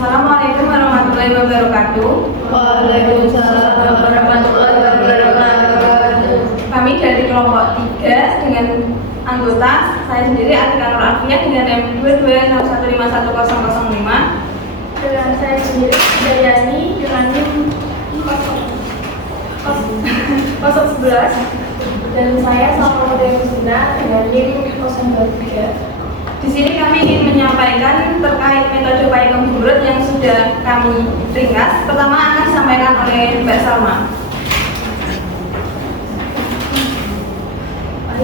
Assalamualaikum warahmatullahi wabarakatuh. Waalaikumsalam warahmatullahi wabarakatuh. Kami dari kelompok 3 dengan anggota saya sendiri Atika Nur Alfiah dengan M22615105. Dengan saya sendiri Dayani dengan NIM 011 dan saya Salma Musina dengan NIM 023. Di sini kami ingin menyampaikan terkait metode Paigem Gumbrut yang sudah kami ringkas. Pertama akan disampaikan oleh Mbak Salma.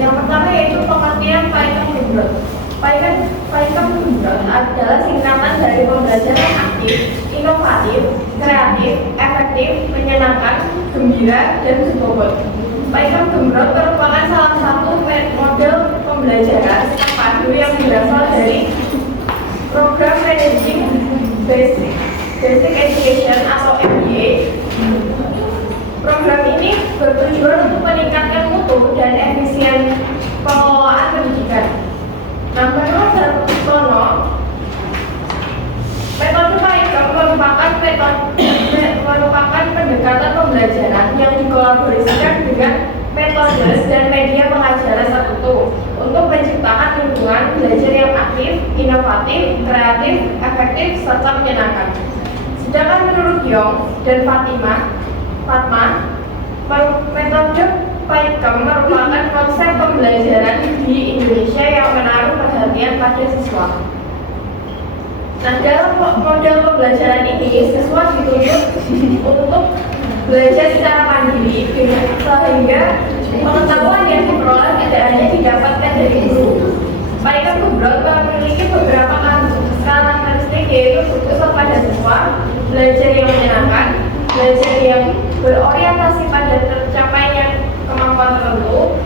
Yang pertama yaitu pengertian Paigem Gumbrut. Paigem Gumbrut adalah singkatan dari pembelajaran aktif, inovatif, kreatif, efektif, menyenangkan, gembira, dan berbobot. Paigem Gumbrut merupakan salah satu model pembelajaran pandu yang berasal dari program Managing Basic Education atau MBA. Program ini bertujuan untuk meningkatkan mutu dan efisien pengelolaan pendidikan. Nah, menurut Dartono, metode Paigem merupakan pendekatan pembelajaran yang dikolaborasikan dengan metode dan media pengajaran tertentu untuk menciptakan lingkungan belajar yang aktif, inovatif, kreatif, efektif, serta menyenangkan. Sedangkan menurut Yong dan Fatma, metode Paigem merupakan konsep pembelajaran di Indonesia yang menaruh perhatian pada siswa. Nah, dalam model pembelajaran ini, siswa dituntut untuk belajar secara mandiri sehingga pengetahuan yang diperoleh tidak hanya didapatkan dari guru. Paigem Gumbrut memiliki beberapa karakteristik yaitu fokus pada siswa, belajar yang menyenangkan, belajar yang berorientasi pada tercapainya kemampuan tertentu.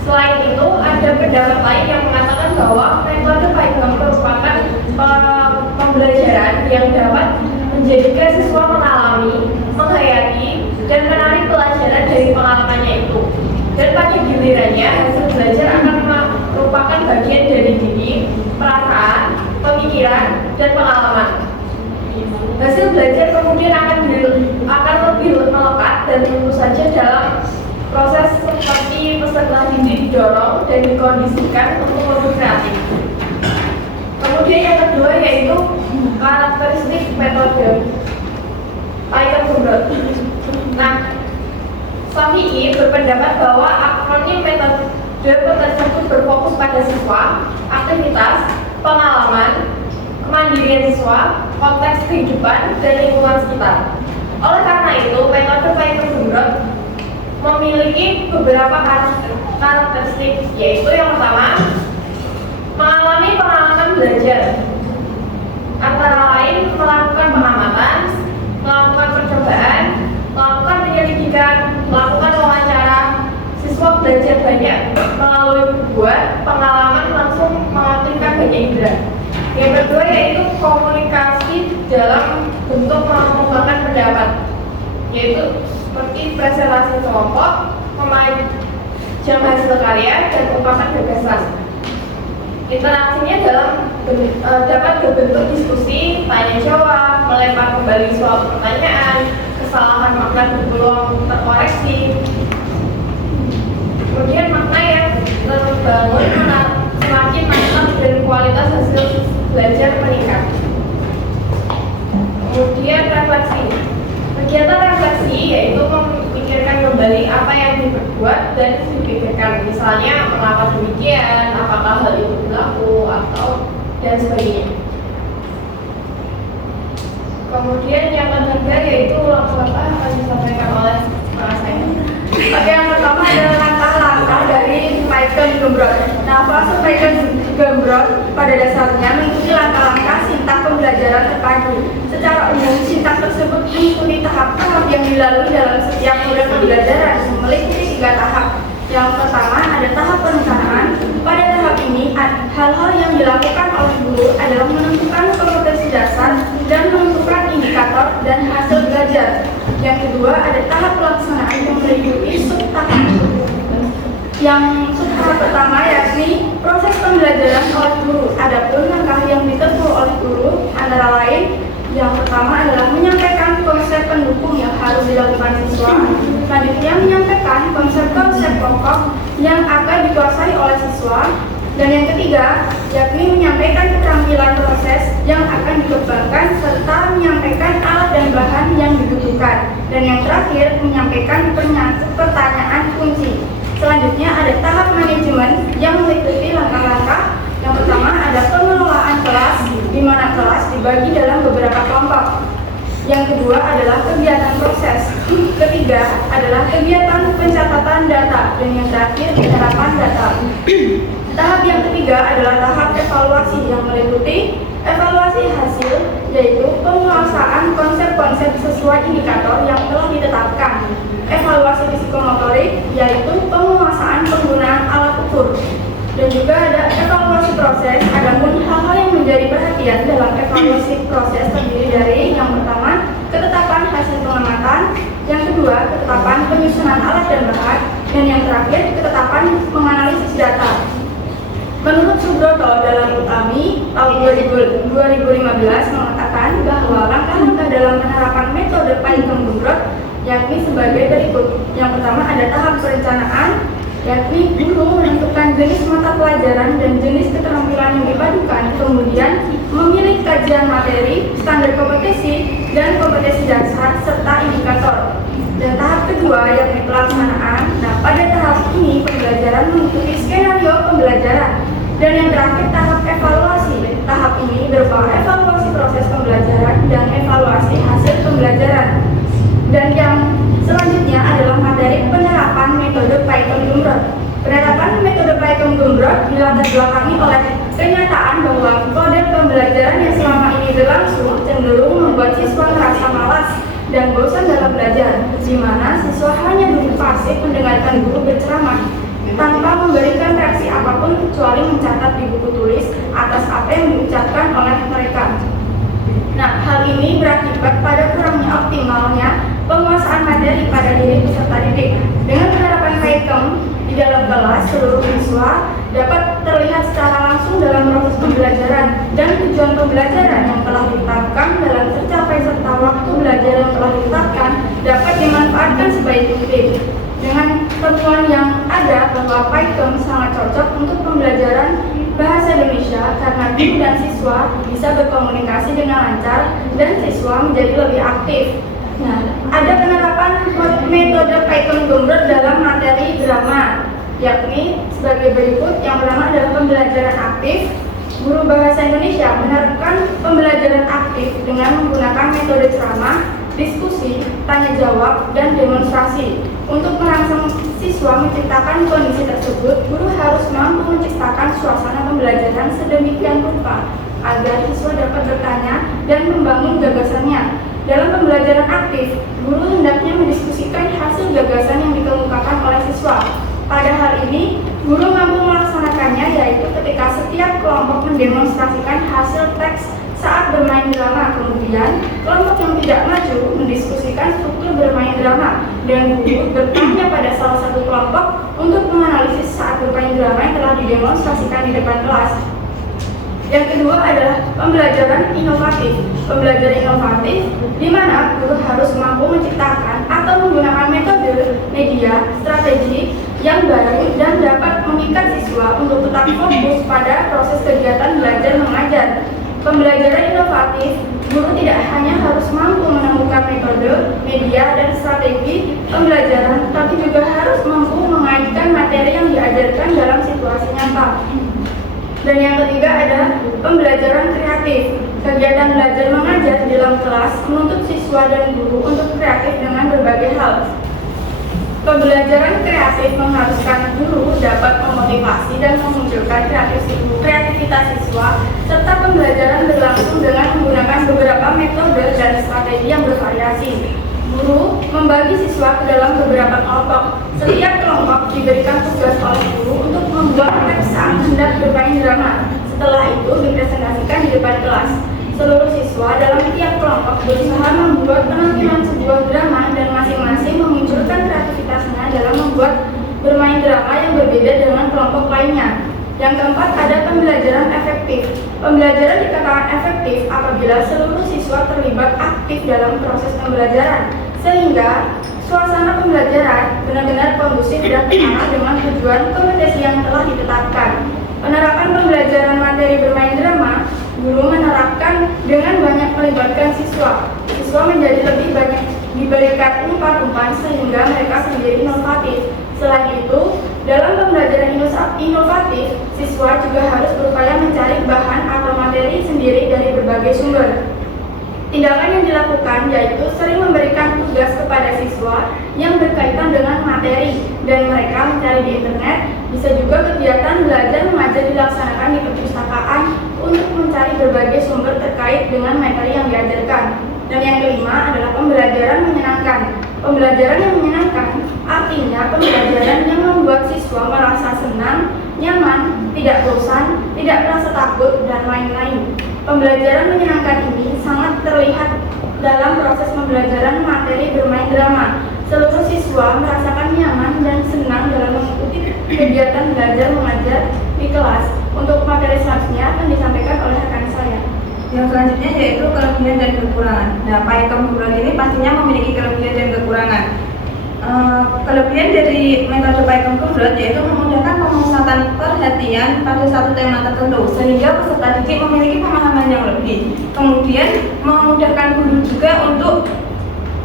Selain itu, ada pendapat lain yang mengatakan bahwa metode Paigem merupakan pembelajaran yang dapat menjadikan siswa mengalami, menghayati, dan menarik pelajaran dari pengalamannya itu. Dan pada gilirannya, hasil belajar akan merupakan bagian dari diri, perasaan, pemikiran, dan pengalaman. Hasil belajar kemudian akan lebih melekat dan tentu saja dalam proses seperti peserta didik didorong dan dikondisikan untuk lebih kreatif. Kemudian yang kedua yaitu karakteristik metode Paigem Gumbrut. Nah, Safi'i berpendapat bahwa akronim metode tersebut berfokus pada siswa, aktivitas, pengalaman, kemandirian siswa, konteks kehidupan, dan lingkungan sekitar. Oleh karena itu, metode Paigem Gumbrut memiliki beberapa karakteristik, yaitu yang pertama, mengalami pengalaman belajar, antara lain melakukan pengamatan, melakukan percobaan, melakukan penyelidikan, melakukan wawancara. Siswa belajar banyak melalui berbuat, pengalaman langsung mengaktifkan banyak indera. Yang kedua yaitu komunikasi dalam bentuk mengembangkan pendapat, yaitu seperti presentasi kelompok, memajang hasil karya, dan ungkapan gagasan. Interaksinya dapat berbentuk diskusi, tanya jawab, melempar kembali suatu pertanyaan, kesalahan makna berpeluang terkoreksi. Kemudian makna yang terbangun semakin mantap dan kualitas hasil belajar meningkat. Kemudian refleksi. Kegiatan refleksi yaitu memikirkan kembali apa yang diperbuat dan dipikirkan, misalnya mengapa demikian, apakah hal itu berlaku atau dan sebagainya. Kemudian yang ketiga yaitu langkah-langkah akan disampaikan oleh saya. Oke, yang pertama adalah langkah-langkah dari Paigem Gumbrut. Nah, proses Paigem Gumbrut pada dasarnya mengikuti langkah-langkah sintak pembelajaran terpadu. Secara umum, sintak tersebut mengikuti tahap-tahap yang dilalui dalam setiap model pembelajaran, memiliki 3 tahap. Yang pertama ada tahap perencanaan. Pada tahap ini, hal-hal yang dilakukan oleh guru adalah menentukan kompetensi dasar dan menentukan indikator dan hasil belajar. Yang kedua ada tahap pelaksanaan yang meliputi sub-tahap. Yang sub-tahap pertama yakni proses pembelajaran oleh guru. Adapun langkah yang ditempuh oleh guru antara lain Yang pertama adalah menyampaikan konsep pendukung yang harus dilakukan siswa. Selanjutnya menyampaikan konsep-konsep pokok yang akan dikuasai oleh siswa. Dan yang ketiga, yakni menyampaikan keterampilan proses yang akan dikembangkan serta menyampaikan alat dan bahan yang dibutuhkan. Dan yang terakhir, menyampaikan pertanyaan kunci. Selanjutnya ada tahap manajemen yang meliputi langkah-langkah. Yang pertama ada pengelolaan kelas, di mana kelas dibagi dalam beberapa kelompok. Yang kedua adalah kegiatan proses. Ketiga adalah kegiatan pencatatan data. Dan yang terakhir penerapan data. Tahap yang ketiga adalah tahap evaluasi yang meliputi evaluasi hasil, yaitu penguasaan konsep-konsep sesuai indikator yang telah ditetapkan. Evaluasi psikomotorik, yaitu penguasaan penggunaan alat ukur. Dan juga ada evaluasi proses. Adapun hal-hal yang menjadi perhatian dalam evaluasi proses terdiri dari yang pertama, ketetapan hasil pengamatan, yang kedua, ketetapan penyusunan alat dan bahan, dan yang terakhir, ketetapan menganalisis data. Menurut Subroto dalam Utami tahun 2015 mengatakan bahwa langkah-langkah dalam penerapan metode Paichem Gumbrot yakni sebagai berikut. Yang pertama ada tahap perencanaan, yakni guru menentukan jenis mata pelajaran dan jenis keterampilan yang dipadukan, kemudian memilih kajian materi, standar kompetensi, dan kompetensi dasar, serta indikator. Dan tahap kedua yakni pelaksanaan. Nah, pada tahap ini pembelajaran mengikuti skenario pembelajaran. Dan yang terakhir tahap evaluasi. Tahap ini berupa evaluasi proses pembelajaran dan evaluasi hasil pembelajaran. Dan yang selanjutnya adalah materi penerapan metode Paichem Gumbrot. Penerapan metode Paichem Gumbrot dilatar belakangi oleh kenyataan bahwa model pembelajaran yang selama ini berlangsung cenderung membuat siswa merasa malas dan bosan dalam belajar, di mana siswa hanya duduk pasif mendengarkan guru berceramah tanpa memberikan reaksi apapun kecuali mencatat di buku tulis atas apa yang diucapkan oleh mereka. Nah, hal ini berakibat pada kurangnya optimalnya penguasaan materi pada diri peserta didik. Dengan penerapan Paichem di dalam kelas, seluruh siswa dapat terlihat secara langsung dalam proses pembelajaran dan tujuan pembelajaran yang telah ditetapkan dalam tercapai serta waktu belajar yang telah ditetapkan dapat dimanfaatkan sebaik mungkin. Dengan temuan yang ada bahwa Paichem sangat cocok untuk pembelajaran bahasa Indonesia karena guru dan siswa bisa berkomunikasi dengan lancar dan siswa menjadi lebih aktif. Nah, ada penerapan metode Paichem Gumbrot dalam materi drama, yakni sebagai berikut. Yang pertama adalah pembelajaran aktif. Guru bahasa Indonesia menerapkan pembelajaran aktif dengan menggunakan metode ceramah, diskusi, tanya jawab, dan demonstrasi. Untuk merangsang siswa menciptakan kondisi tersebut, guru harus mampu menciptakan suasana pembelajaran sedemikian rupa agar siswa dapat bertanya dan membangun gagasannya. Dalam pembelajaran aktif, guru hendaknya mendiskusikan hasil gagasan yang dikemukakan oleh siswa. Pada hal ini, guru mampu melaksanakannya yaitu ketika setiap kelompok mendemonstrasikan hasil teks saat bermain drama. Kemudian, kelompok yang tidak maju mendiskusikan struktur bermain drama dan guru bertanya pada salah satu kelompok untuk menganalisis saat bermain drama yang telah didemonstrasikan di depan kelas. Yang kedua adalah pembelajaran inovatif. Pembelajaran inovatif di mana guru harus mampu menciptakan atau menggunakan metode, media, strategi yang baru dan dapat mengikat siswa untuk tetap fokus pada proses kegiatan belajar mengajar. Pembelajaran inovatif, guru tidak hanya harus mampu menemukan metode, media, dan strategi pembelajaran, tapi juga harus mampu mengaitkan materi yang diajarkan dalam situasi nyata. Dan yang ketiga ada pembelajaran kreatif. Kegiatan belajar mengajar di dalam kelas menuntut siswa dan guru untuk kreatif dengan berbagai hal. Pembelajaran kreatif mengharuskan guru dapat memotivasi dan memunculkan kreativitas siswa, serta pembelajaran berlangsung dengan menggunakan beberapa metode dan strategi yang bervariasi. Guru membagi siswa ke dalam beberapa kelompok. Setiap kelompok diberikan tugas oleh guru untuk membuat teks saat hendak bermain drama. Setelah itu dipresentasikan di depan kelas. Seluruh siswa dalam tiap kelompok berusaha membuat penampilan sebuah drama dan masing-masing memunculkan kreativitasnya dalam membuat bermain drama yang berbeda dengan kelompok lainnya. Yang keempat ada pembelajaran efektif. Pembelajaran dikatakan efektif apabila seluruh siswa terlibat aktif dalam proses pembelajaran, sehingga suasana pembelajaran benar-benar kondusif dan terarah dengan tujuan kompetensi yang telah ditetapkan. Penerapan pembelajaran materi bermain drama, guru menerapkan dengan banyak melibatkan siswa. Siswa menjadi lebih banyak diberikan umpan-umpan sehingga mereka sendiri inovatif. Selain itu, dalam pembelajaran inovatif, siswa juga harus berupaya mencari bahan atau materi sendiri dari berbagai sumber. Tindakan yang dilakukan yaitu sering memberikan tugas kepada siswa yang berkaitan dengan materi dan mereka mencari di internet. Bisa juga kegiatan belajar mengajar dilaksanakan di perpustakaan untuk mencari berbagai sumber terkait dengan materi yang diajarkan. Dan yang kelima adalah pembelajaran menyenangkan. Pembelajaran yang menyenangkan artinya pembelajaran yang membuat siswa merasa senang, nyaman, tidak bosan, tidak merasa takut, dan lain-lain. Pembelajaran menyenangkan ini sangat terlihat dalam proses pembelajaran materi bermain drama. Seluruh siswa merasakan nyaman dan senang dalam mengikuti kegiatan belajar mengajar di kelas. Untuk materi selanjutnya akan disampaikan oleh rekan saya. Yang selanjutnya yaitu kelebihan dan kekurangan. Nah, Pakem Gumrot ini pastinya memiliki kelebihan dan kekurangan. Kelebihan dari metode Pakem Gumrot yaitu memudahkan pemusatan perhatian pada satu tema tertentu sehingga peserta didik memiliki pemahaman yang lebih. Kemudian memudahkan guru juga untuk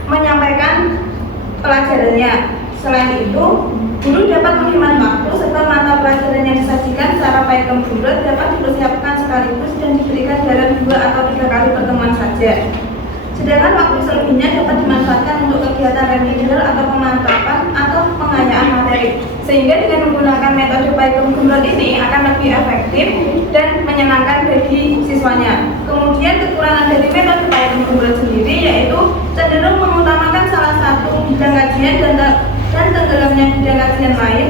menyampaikan pelajarannya. Selain itu, guru dapat menghemat waktu serta mata pelajaran yang disajikan secara Pakem Gumrot dapat dipersiapkan sekaligus dan diberikan dalam 2 atau 3 kali pertemuan saja. Sedangkan waktu selebihnya dapat dimanfaatkan untuk kegiatan remedial atau pemantapan atau pengayaan materi. Sehingga dengan menggunakan metode Pakem Gumrot ini akan lebih efektif dan menyenangkan bagi siswanya. Kemudian kekurangan dari metode Pakem Gumrot sendiri yaitu cenderung mengutamakan salah satu bidang kajian dan tenggelamnya bidang kajian lain,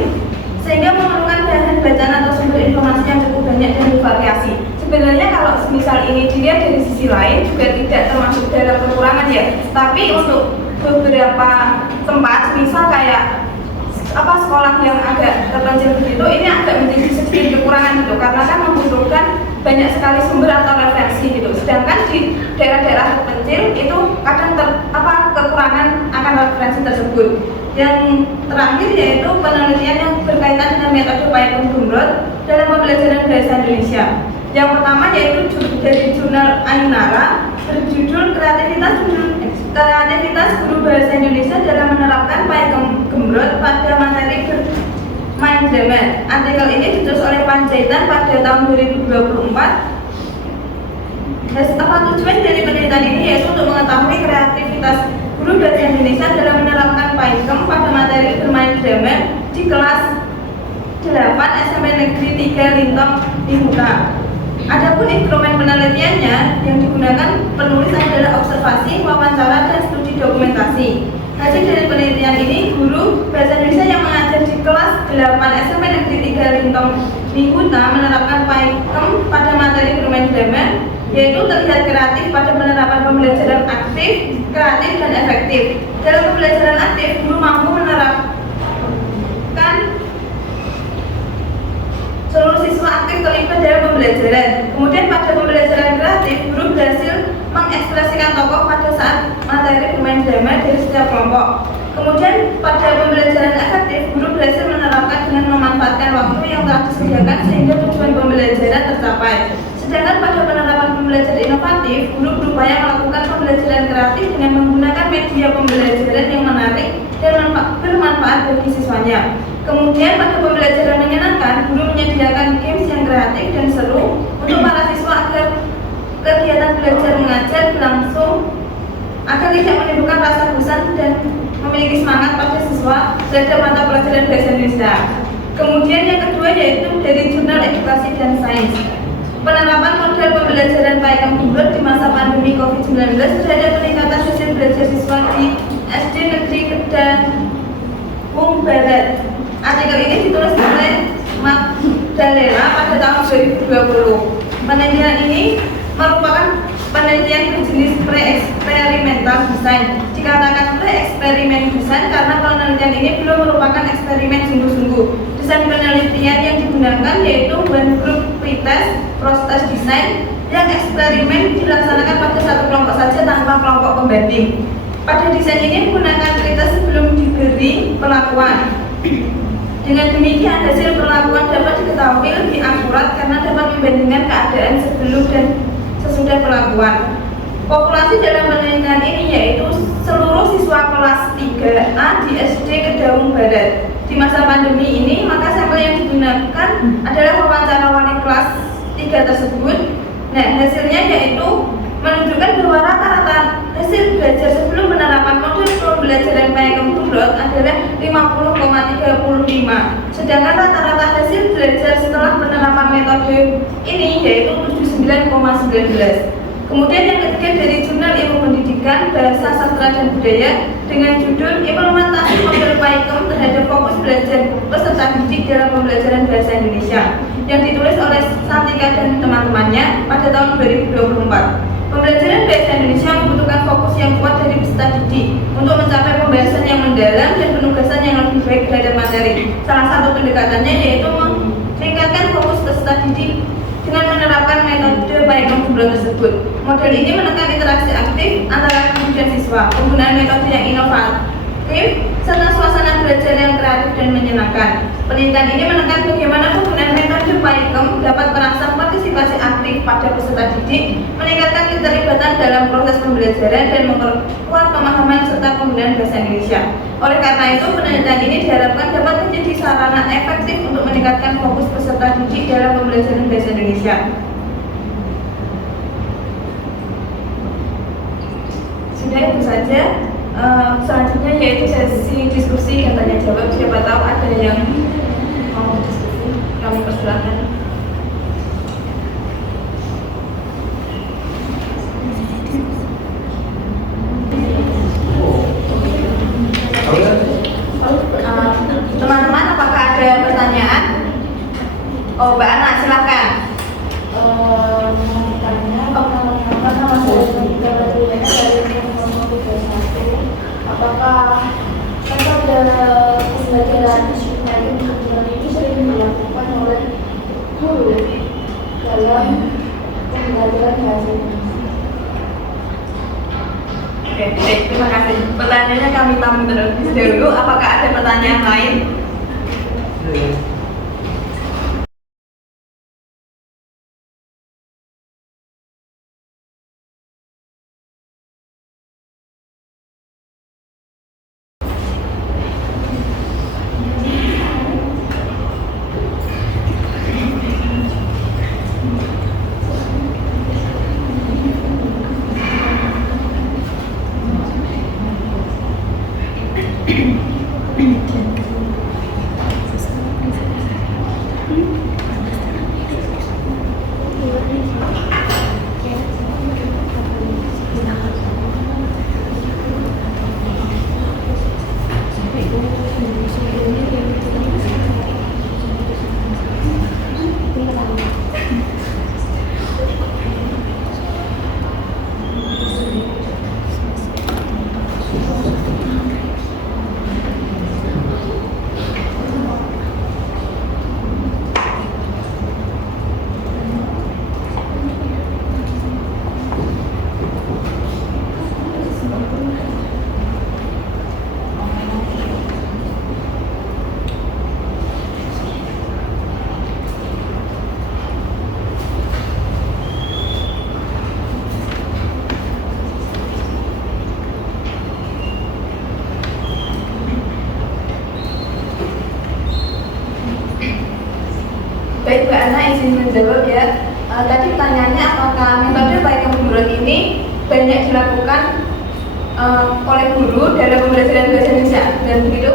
sehingga memerlukan bahan bacaan atau sumber informasi yang cukup banyak dan bervariasi. Sebenarnya kalau misal ini dilihat dari sisi lain juga tidak termasuk dalam kekurangan ya, tapi untuk beberapa tempat misal kayak sekolah yang agak terpencil begitu, ini agak menjadi sedikit kekurangan gitu, karena kan membutuhkan banyak sekali sumber atau referensi gitu. Sedangkan di daerah-daerah terpencil itu kadang kekurangan akan referensi tersebut. Yang terakhir yaitu penelitian yang berkaitan dengan metode Pakem Gumrot dalam pembelajaran bahasa Indonesia. Yang pertama yaitu dari jurnal Ainara berjudul kreativitas guru bahasa Indonesia dalam menerapkan Pakem Gumrot pada materi bermain drama. Artikel ini ditulis oleh Panjaitan pada tahun 2024. Tujuan dari penelitian ini yaitu untuk mengetahui kreativitas guru bahasa Indonesia dalam menerapkan Pakem pada materi bermain drama di kelas 8 SMP Negeri 3 Lintong di Huta. Adapun instrumen penelitiannya yang digunakan penulis adalah observasi, wawancara, dan studi dokumentasi. Hasil dari penelitian ini, guru bahasa Indonesia yang mengajar di kelas 8 SMP Negeri 3 Lintong di Huta menerapkan Pakem pada materi bermain drama, yaitu terlihat kreatif pada penerapan pembelajaran aktif, kreatif, dan efektif. Dalam pembelajaran aktif, guru mampu menerapkan seluruh siswa aktif terlibat dalam pembelajaran. Kemudian pada pembelajaran kreatif, guru berhasil mengekspresikan tokoh pada saat materi bermain drama dari setiap kelompok. Kemudian pada pembelajaran efektif, guru berhasil menerapkan dengan memanfaatkan waktu yang telah disediakan sehingga tujuan pembelajaran tercapai. Sedangkan pada penerapan pembelajaran inovatif, guru berupaya melakukan pembelajaran kreatif dengan menggunakan media pembelajaran yang menarik dan bermanfaat bagi siswanya. Kemudian pada pembelajaran menyenangkan, guru menyediakan games yang kreatif dan seru untuk para siswa agar kegiatan belajar mengajar berlangsung agar tidak menimbulkan rasa bosan dan memiliki semangat pada siswa terhadap mata pelajaran bahasa Indonesia. Kemudian yang kedua yaitu dari jurnal edukasi dan sains. Penerapan model pembelajaran Pakem Gumrot di masa pandemi COVID-19 terhadap peningkatan hasil belajar siswa di SD Negeri Kedawung Barat. Artikel ini ditulis oleh Magdalena pada tahun 2020. Penelitian ini merupakan penelitian berjenis pre-eksperimental design. Dikatakan pre-eksperimen design karena penelitian ini belum merupakan eksperimen sungguh-sungguh. Desain penelitian yang digunakan digunakan yaitu one group pretest, proses design yang eksperimen dilaksanakan pada satu kelompok saja tanpa kelompok pembanding. Pada desain ini menggunakan pretest sebelum diberi perlakuan. Dengan demikian hasil perlakuan dapat diketahui lebih akurat karena dapat membandingkan keadaan sebelum dan sesudah perlakuan. Populasi dalam penelitian ini yaitu seluruh siswa kelas 3A di SD Kedaung Barat. Di masa pandemi ini, maka sampel yang digunakan adalah wawancara wali kelas 3 tersebut. Nah, hasilnya yaitu menunjukkan bahwa rata-rata hasil belajar sebelum penerapan model pembelajaran Pakem Kumlot adalah 50,35. Sedangkan rata-rata hasil belajar setelah penerapan metode ini yaitu 79,19. Kemudian yang ketiga dari Jurnal Ilmu Pendidikan, Bahasa, Sastra, dan Budaya dengan judul Implementasi Model Pakem terhadap Fokus Belajar Peserta Didik dalam Pembelajaran Bahasa Indonesia yang ditulis oleh Santika dan teman-temannya pada tahun 2024. Pembelajaran Bahasa Indonesia membutuhkan fokus yang kuat dari peserta didik untuk mencapai pembahasan yang mendalam dan penugasan yang lebih baik terhadap materi. Salah satu pendekatannya yaitu meningkatkan fokus peserta didik dengan menerapkan metode Pakem Kumlot tersebut. Model ini menekan interaksi aktif antara guru dan siswa, penggunaan metode yang inovatif, serta suasana belajar yang kreatif dan menyenangkan. Penelitian ini menekan bagaimana penggunaan metode Pakem dapat merangsang partisipasi aktif pada peserta didik, meningkatkan keterlibatan dalam proses pembelajaran dan memperkuat pemahaman serta penggunaan bahasa Indonesia. Oleh karena itu, penelitian ini diharapkan dapat menjadi sarana efektif untuk meningkatkan fokus peserta didik dalam pembelajaran bahasa Indonesia. Sudah itu saja. Selanjutnya yaitu sesi diskusi dan tanya jawab. Siapa tahu ada yang mau diskusi, kami persilahkan. Teman-teman, apakah ada pertanyaan? Oh, Mbak Ana, silakan. Apakah metode pembelajaran Pakem Kumlot ini sering dilakukan oleh guru dalam pembelajaran bahasa Indonesia? Oke, baik, terima kasih. Pertanyaannya kami tampung terlebih dahulu. Apakah ada pertanyaan lain? Baik, Mbak Ana izin menjawab ya. Tadi pertanyaannya apakah metode Pakem Kumlot ini banyak dilakukan oleh guru dalam pembelajaran bahasa Indonesia dan begitu?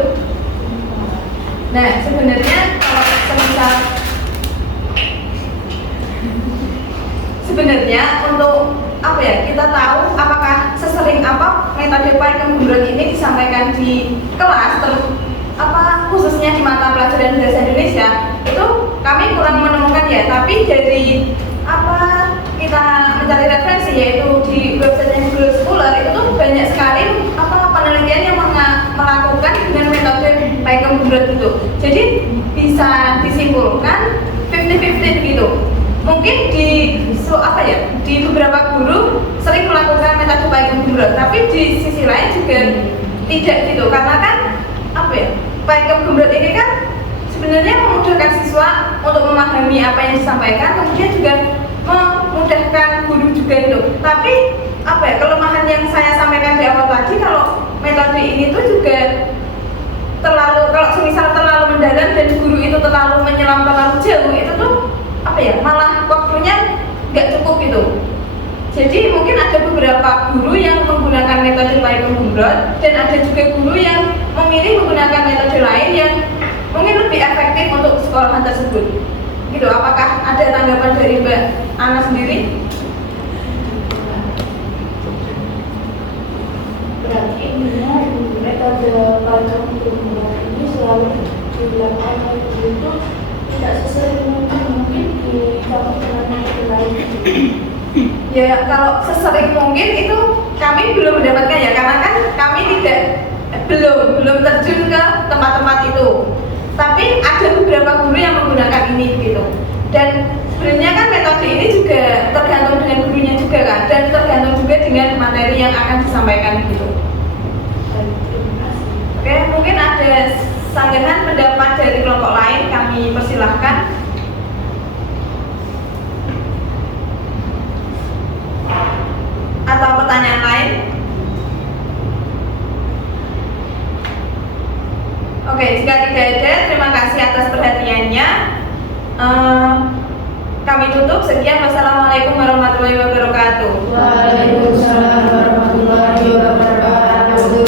Nah, sebenarnya kalau sebenarnya untuk apa ya, kita tahu apakah sesering apa metode Pakem Kumlot ini disampaikan di kelas, khususnya di mata pelajaran bahasa Indonesia, itu kami kurang menemukan ya. Tapi dari kita mencari referensi yaitu di website Google Scholar itu tuh banyak sekali penelitian yang melakukan dengan metode Pakem Kumlot itu. Jadi bisa disimpulkan di sisi lain juga tidak gitu, karena kan apa ya, Pakem Gembrot ini kan sebenarnya memudahkan siswa untuk memahami apa yang disampaikan, kemudian juga memudahkan guru juga itu. Tapi apa ya, kelemahan yang saya sampaikan di awal tadi, kalau metode ini tuh juga terlalu, kalau semisal terlalu mendalam dan guru itu terlalu menyelam terlalu jauh, itu tuh apa ya, malah waktunya nggak cukup gitu. Jadi mungkin ada beberapa guru yang menggunakan metode Pakem Gembrot dan ada juga guru yang memilih menggunakan metode lain yang mungkin lebih efektif untuk sekolahan tersebut. Gitu. Apakah ada tanggapan dari Mbak Ana sendiri? Berarti metode Pakem Gembrot ini selalu dilakukan oleh guru itu tidak sesering mungkin di fakultas metode lain. Ya, kalau sesering mungkin itu kami belum mendapatkan ya, karena kan kami belum terjun ke tempat-tempat itu. Tapi ada beberapa guru yang menggunakan ini gitu. Dan sebenarnya kan metode ini juga tergantung dengan gurunya juga kan, dan tergantung juga dengan materi yang akan disampaikan gitu. Oke, mungkin ada sanggahan pendapat dari kelompok lain, kami persilahkan. Atau pertanyaan lain? Oke, jika tidak ada, terima kasih atas perhatiannya. Kami tutup. Sekian, wassalamualaikum warahmatullahi wabarakatuh. Waalaikumsalam warahmatullahi wabarakatuh.